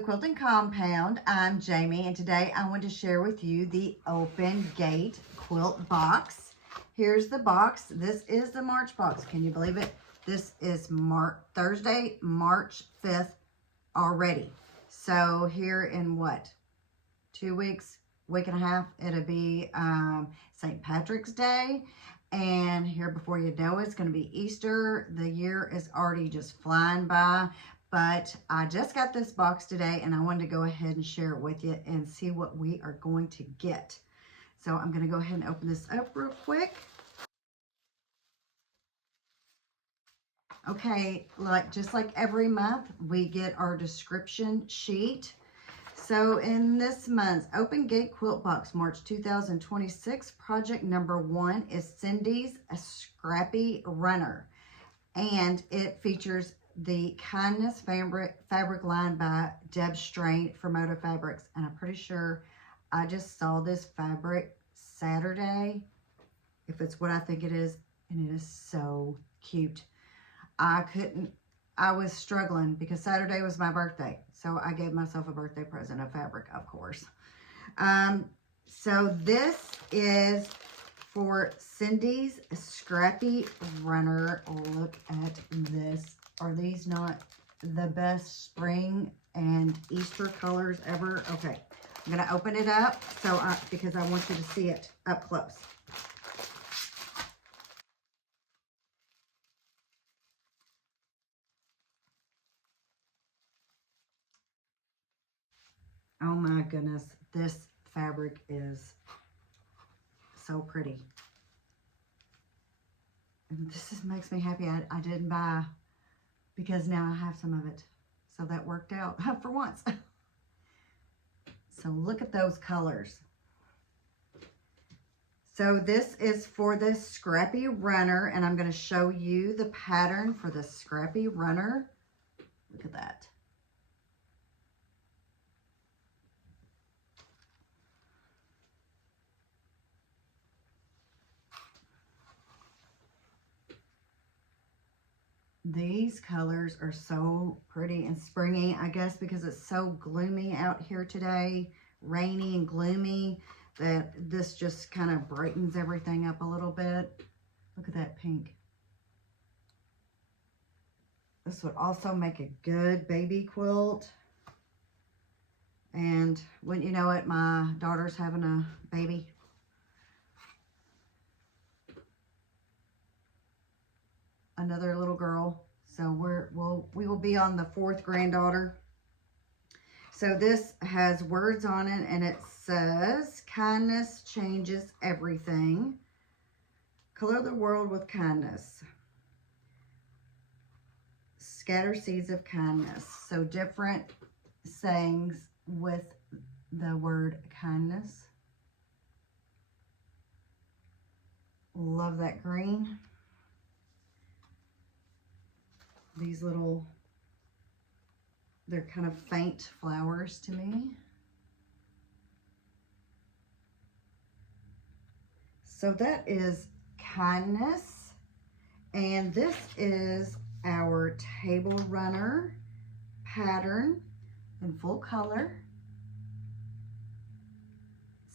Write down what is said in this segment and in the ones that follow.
the Quilting Compound. I'm Jamie, and today I want to share with you the Open Gate quilt box. Here's the box. This is the March box. Can you believe it? This is Thursday, March 5th already. So here in what? 2 weeks, week and a half, it'll be St. Patrick's Day. And here before you know it, it's going to be Easter. The year is already just flying by. But I just got this box today and I wanted to go ahead and share it with you and see what we are going to get. So I'm going to go ahead and open this up real quick. Okay, just like every month, we get our description sheet. So in this month's Open Gate Quilt Box, March 2026, project number 1 is Cindy's Scrappy Runner. And it features the Kindness fabric line by Deb Strain for Moto Fabrics. And I'm pretty sure I just saw this fabric Saturday, if it's what I think it is, and it is so cute. I was struggling because Saturday was my birthday. So I gave myself a birthday present of fabric, of course. So this is for Cindy's Scrappy Runner. Look at this. Are these not the best spring and Easter colors ever? Okay, I'm going to open it up because I want you to see it up close. Oh my goodness, this fabric is so pretty. And this makes me happy I didn't buy, because now I have some of it. So that worked out for once. So look at those colors. So this is for the Scrappy Runner, and I'm going to show you the pattern for the Scrappy Runner. Look at that. These colors are so pretty and springy, I guess because it's so gloomy out here today, rainy and gloomy, that this just kind of brightens everything up a little bit. Look at that pink. This would also make a good baby quilt. And when you know it, my daughter's having a baby. Another little girl. So we will be on the 4th granddaughter. So this has words on it, and it says, kindness changes everything. Color the world with kindness. Scatter seeds of kindness. So different sayings with the word kindness. Love that green. These little, they're kind of faint flowers to me. So that is kindness. And this is our table runner pattern in full color.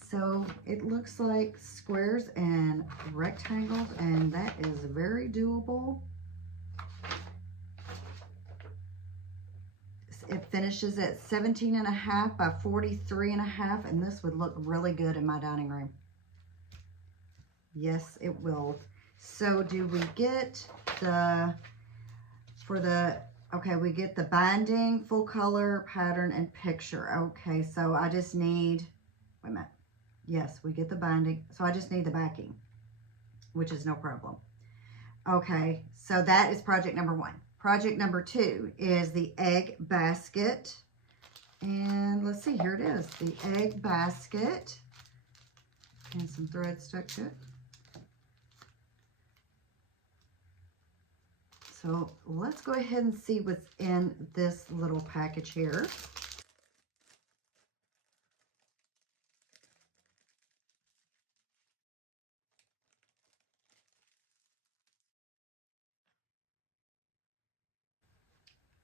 So it looks like squares and rectangles, and that is very doable. It finishes at 17.5 by 43.5, and this would look really good in my dining room. Yes, it will. So do we get we get the binding, full color, pattern, and picture. Okay, so I just need, wait a minute. Yes, we get the binding. So I just need the backing, which is no problem. Okay, so that is project number 1. Project number 2 is the egg basket. And let's see, here it is, the egg basket. And some thread stuck to it. So let's go ahead and see what's in this little package here.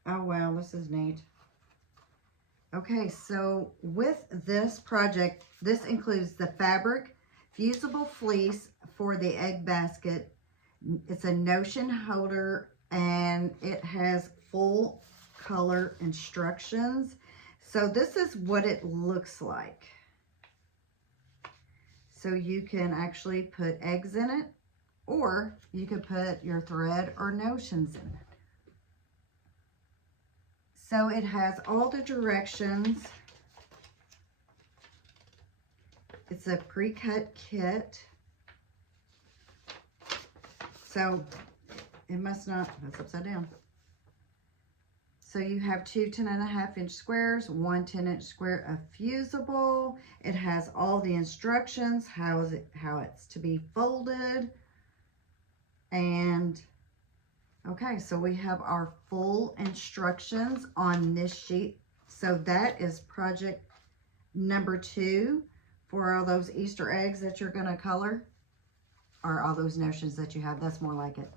Oh wow, this is neat. Okay, so with this project, this includes the fabric, fusible fleece for the egg basket. It's a notion holder and it has full color instructions. So this is what it looks like. So you can actually put eggs in it, or you could put your thread or notions in it. So it has all the directions. It's a pre-cut kit. So it must not, that's upside down. So you have two 10.5-inch squares, one 10-inch square of fusible. It has all the instructions, how it's to be folded. And okay, so we have our full instructions on this sheet. So that is project number 2 for all those Easter eggs that you're gonna color, or all those notions that you have. That's more like it.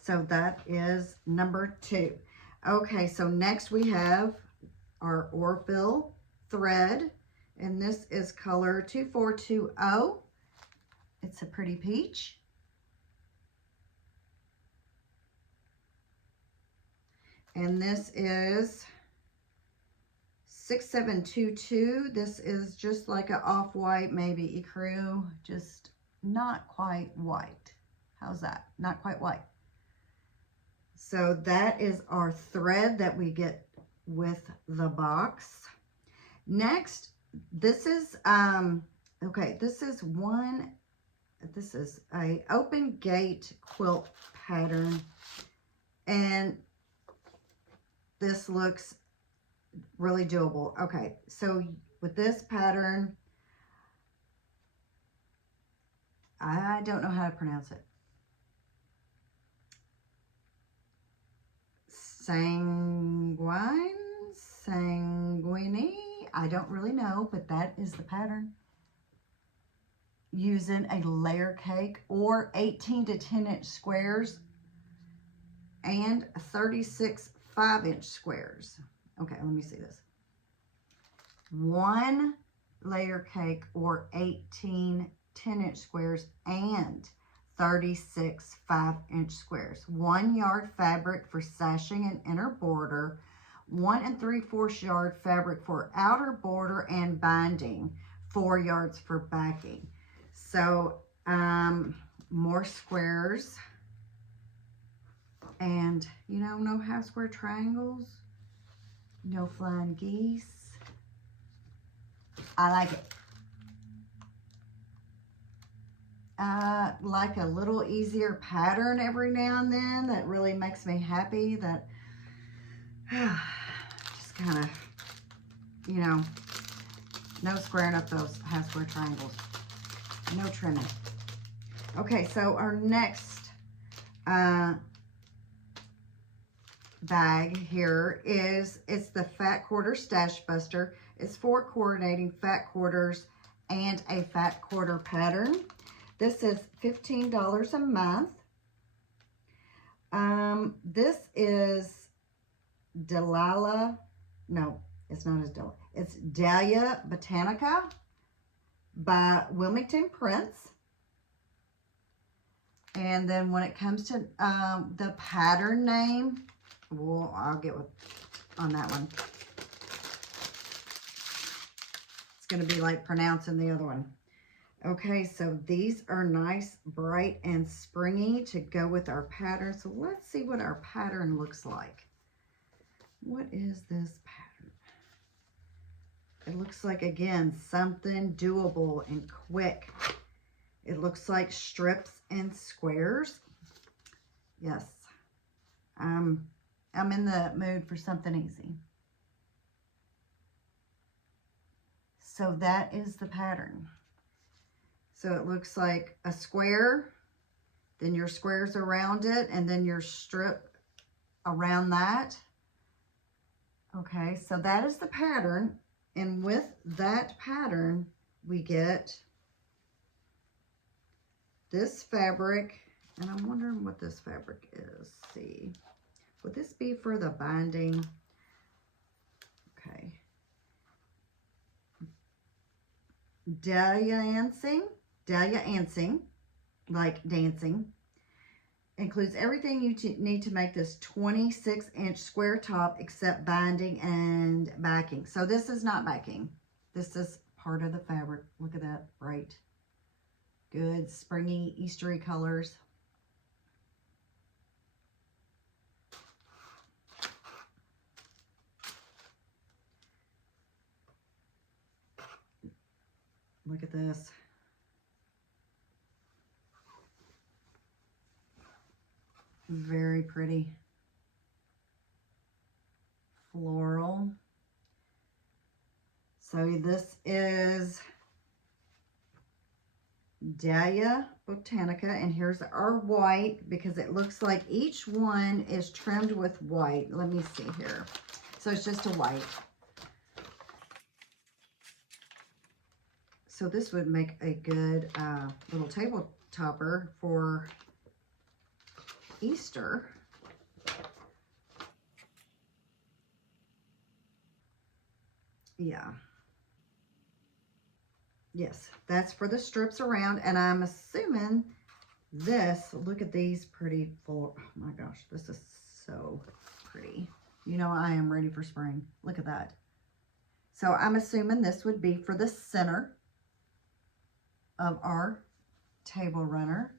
So that is number 2. Okay, so next we have our Orville thread, and this is color 2420. It's a pretty peach. And this is 6722. This is just like an off-white, maybe ecru, just not quite white. How's that? Not quite white. So that is our thread that we get with the box. Next, this is okay, this is a open gate quilt pattern, and this looks really doable. Okay, so with this pattern, I don't know how to pronounce it. Sanguine, I don't really know, but that is the pattern. Using a layer cake or 18 to 10-inch squares and 36 5-inch squares. Okay, let me see this. 1 layer cake or 18 10-inch squares and 36 5-inch squares. 1 yard fabric for sashing and inner border. 1 3/4 yard fabric for outer border and binding. 4 yards for backing. So more squares, and you know, no half square triangles, no flying geese. I like it. Like a little easier pattern every now and then that really makes me happy, that just kind of, you know, no squaring up those half square triangles, no trimming. Okay, so our next bag here is, it's the Fat Quarter Stash Buster. It's 4 coordinating fat quarters and a fat quarter pattern. This is $15 a month. This is Delilah, no, it's not as Delilah. It's Dahlia Botanica by Wilmington Prince. And then when it comes to the pattern name, well, I'll get with on that one. It's going to be like pronouncing the other one. Okay, so these are nice, bright, and springy to go with our pattern. So let's see what our pattern looks like. What is this pattern? It looks like, again, something doable and quick. It looks like strips and squares. Yes. I'm in the mood for something easy. So that is the pattern. So it looks like a square, then your squares around it, and then your strip around that. Okay, so that is the pattern. And with that pattern, we get this fabric, and I'm wondering what this fabric is. Let's see, would this be for the binding? Okay. Dahlia Ansing, like dancing. Includes everything you need to make this 26-inch square top except binding and backing. So this is not backing. This is part of the fabric. Look at that, bright, good, springy, Eastery colors. Look at this. Very pretty. Floral. So this is Dahlia Botanica, and here's our white, because it looks like each one is trimmed with white. Let me see here. So it's just a white. So this would make a good little table topper for Easter. Yeah. Yes, that's for the strips around, and I'm assuming this, look at these pretty full. Oh my gosh, this is so pretty. You know, I am ready for spring. Look at that. So I'm assuming this would be for the center of our table runner.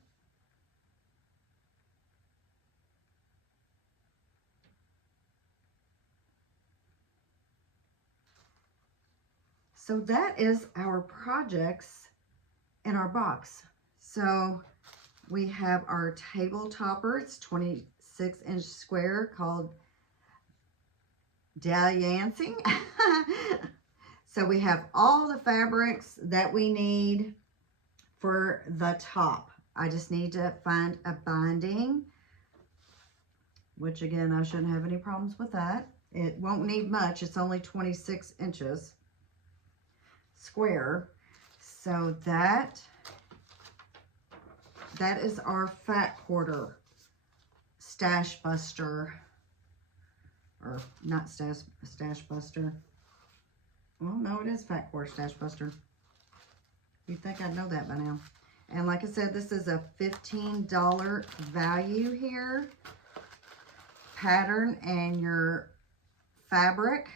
So that is our projects in our box. So we have our table topper. It's 26-inch square called Dalliancing. So we have all the fabrics that we need for the top. I just need to find a binding, which again, I shouldn't have any problems with that. It won't need much. It's only 26 inches square. So that is our fat quarter stash buster, or not stash buster. Well, no, it is fat quarter stash buster. You'd think I'd know that by now. And like I said, this is a $15 value here. Pattern and your fabric.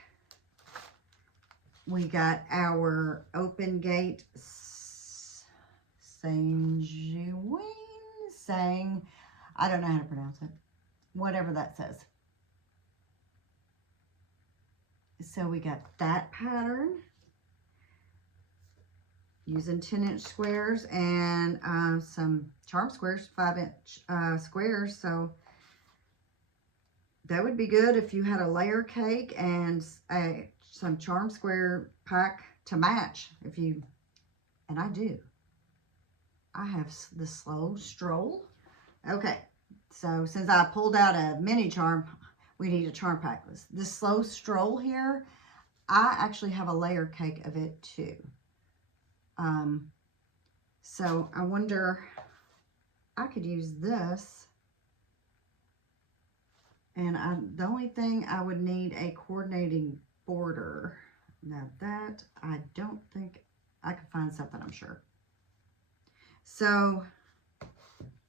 We got our open gate Sanguine, I don't know how to pronounce it. Whatever that says. So we got that pattern using 10-inch squares and some charm squares, 5-inch squares. So that would be good if you had a layer cake and some charm square pack to match. If you, and I do. I have the slow stroll. Okay, so since I pulled out a mini charm, we need a charm pack. This slow stroll here, I actually have a layer cake of it too. So I wonder, I could use this, and the only thing I would need a coordinating border. Now that, I don't think I could find something, I'm sure. So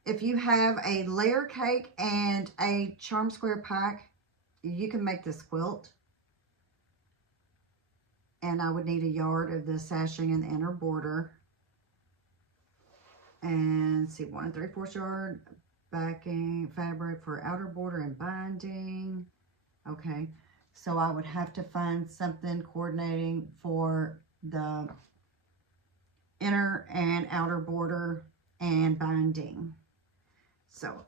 if you have a layer cake and a charm square pack, you can make this quilt. And I would need a yard of the sashing in the inner border. And see, 1 3/4 yard backing fabric for outer border and binding. Okay, so I would have to find something coordinating for the inner and outer border and binding. So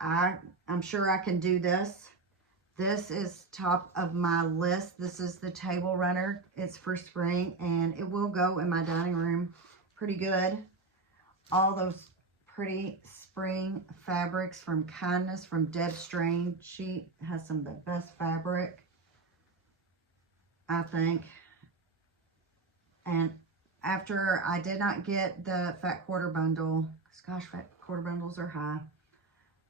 I'm sure I can do this. This is top of my list. This is the table runner. It's for spring, and it will go in my dining room pretty good. All those pretty spring fabrics from Kindness from Deb Strain. She has some of the best fabric, I think. And after I did not get the fat quarter bundle, because gosh, fat quarter bundles are high.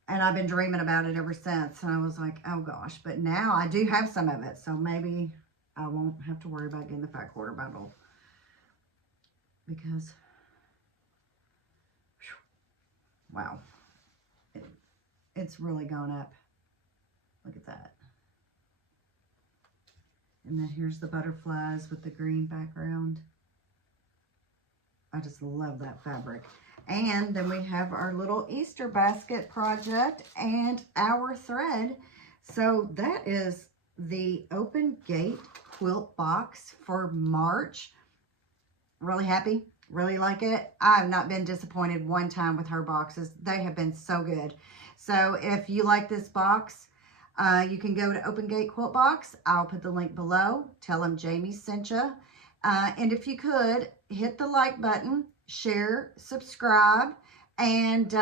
And I've been dreaming about it ever since. And I was like, oh gosh. But now I do have some of it. So maybe I won't have to worry about getting the fat quarter bundle because, wow, it's really gone up. Look at that. And then here's the butterflies with the green background. I just love that fabric. And then we have our little Easter basket project and our thread. So that is the Open Gate quilt box for March. Really happy, really like it. I've not been disappointed one time with her boxes. They have been so good. So if you like this box, you can go to Open Gate Quilt Box. I'll put the link below. Tell them Jamie sent you. And if you could, hit the like button, share, subscribe, and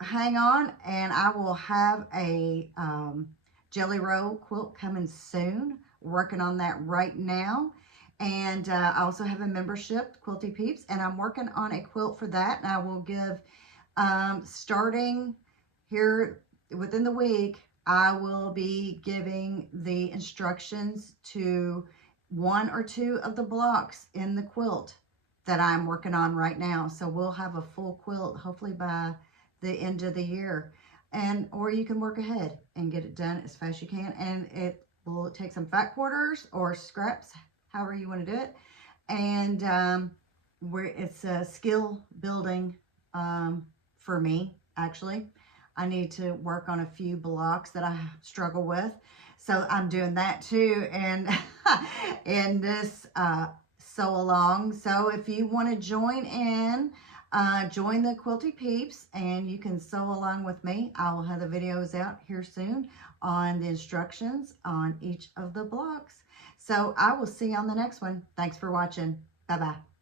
hang on. And I will have a Jelly Roll quilt coming soon. Working on that right now. And I also have a membership, Quilty Peeps, and I'm working on a quilt for that. And I will give, starting here within the week, I will be giving the instructions to 1 or 2 of the blocks in the quilt that I'm working on right now. So we'll have a full quilt hopefully by the end of the year. And or you can work ahead and get it done as fast as you can. And it will take some fat quarters or scraps, however you want to do it. And it's a skill building for me, actually. I need to work on a few blocks that I struggle with. So I'm doing that too. And in this sew along. So if you want to join in, join the Quilty Peeps and you can sew along with me. I will have the videos out here soon on the instructions on each of the blocks. So I will see you on the next one. Thanks for watching. Bye-bye.